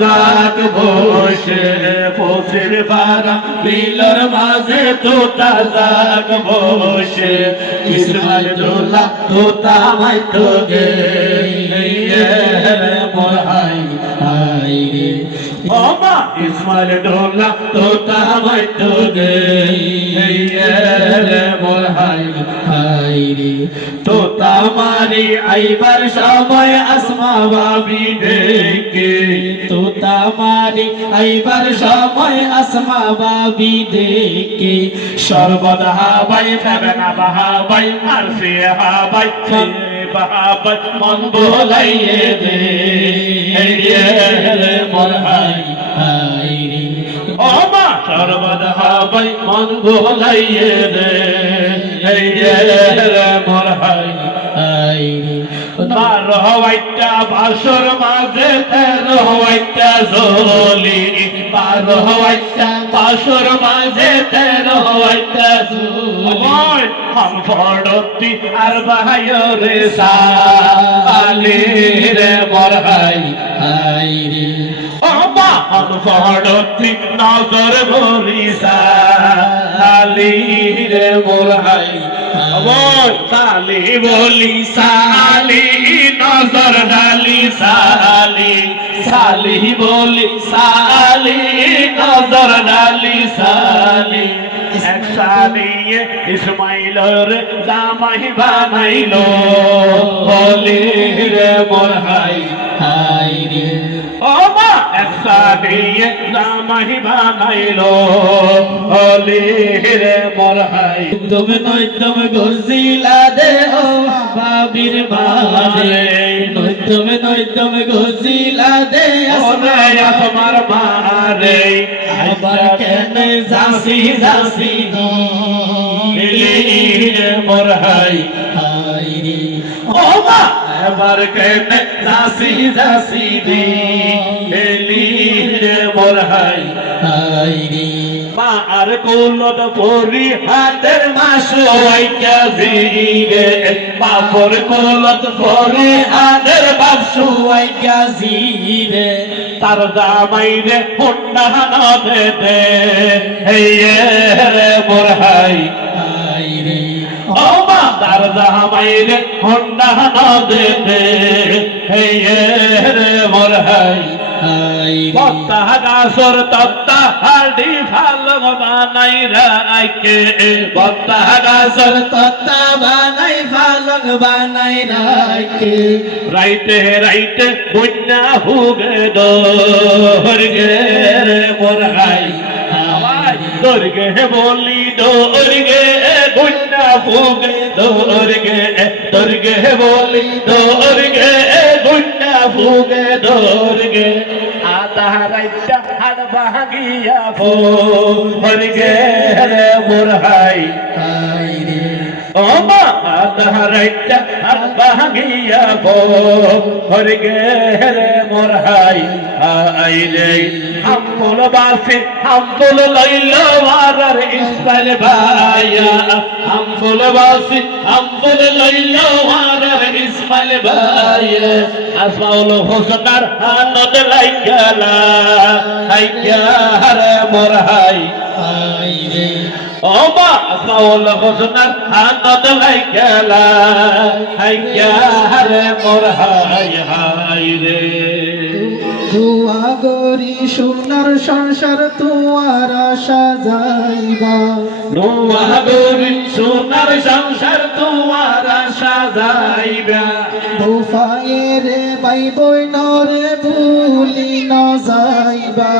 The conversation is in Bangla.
যাক বসে পৌঁছের পারা বিলর মাঝে তোতা যাক বসে ইসমাইল দোলা তোতা মাইতো গে মোর হাই হাই রে ওমা ইসমাইল দোলা তোতা মাইতো গে মোর হাই হাই রে তোতা মারি আইবার সময় আসমা ভাবি দেখে তোতা মারি আইবার সময় আসমা ভাবি দেখে সর্বদা হাবাই ফেবেনা বাহাবাই মারফি হাবাই বাহাবাই মন বোলাইয়ে দে মোর হাই হাই রে ওমা সর্বদা হাবাই মন বোলাইয়ে দে মোর হাই হাই রে বারোয়াইটা বাসর মাঝে তেরোয়াইটা জলি বারোয়াইটা বাসর মাঝে তেরোয়াইটা জলি হাম ফড়তি আর বাহায়রে সালি রে মোর হাই হাই রে ওমা হাম ফড়তি নজর ভরি সালি রে মোর হাই আমার সালি বলি সালি নজর ডালি সালি সালি বলি সালি নজর ডালি সালি এক সালিয়ে ইসমাইলর জামাই বানাইলো বলি রে মোর হাই হাই রে ওমা এক সালিয়ে জামাই বানাইলো বলি রে মোর হাই তুমি নয় তুমি গজিলা দে ও বাবির বাদে নয় তুমি গজিলা দে তোমার মারে আবার কেন জাসি জাসি মোর হাই হাই রে ওমা আবার কেন জাসি জাসি দিলি রে মোর হাই হাই রে মা আর কোলত পরি হাতের মাসুয়াইকা জিরে বাপর কোলত পরি হাতের বাপসুয়াইকা জিরে তার জামাইরে হুন্ডা নদে দে রে মোর হাই হাই রে ওমা তার জামাইরে হুন্ডা নদে দে রে মোর হাই হাই রে তত্তা গাছর তত্তা হাড়ি ভালো বানাই রাইকে তত্তা গাছর তত্তা বানাই ভালো বানাই রাইকে রাইতে রাইতে বন্যা হুগে দর্গে রে মোর হাই দর্গে বলি দর্গে বন্যা হুগে দর্গে দর্গে বলি দর্গে বন্যা হুগে দর্গে আধা রাইতা হাড় ভাগিয়া ভোরগে রে মোর হাই হাই রে ওমা আধা রাইতা হাড় ভাগিয়া ভোরগে রে মোর হাই হাই রে হামফুল বাসি হামফুল লইল ওয়ারার ইসমাইল ভাইয়া হামফুল বাসি হামফুল লইল ওয়ারার ইসমাইল ভাইয়া আসমাউল হোসনার হানত লাইগালা হাইয়া রে মোর হাই হাই রে ওমা আসমাউল হোসনার হানত লাইগালা হাইয়া রে মোর হাই হাই রে দুয়া গরি সোনার সংসার তোমার সাজাইবা দুয়া গরি সোনার সংসার তোমার সাজাইবা দুফায়ে রে ভাই বই নরে ভুলি না যাইবা।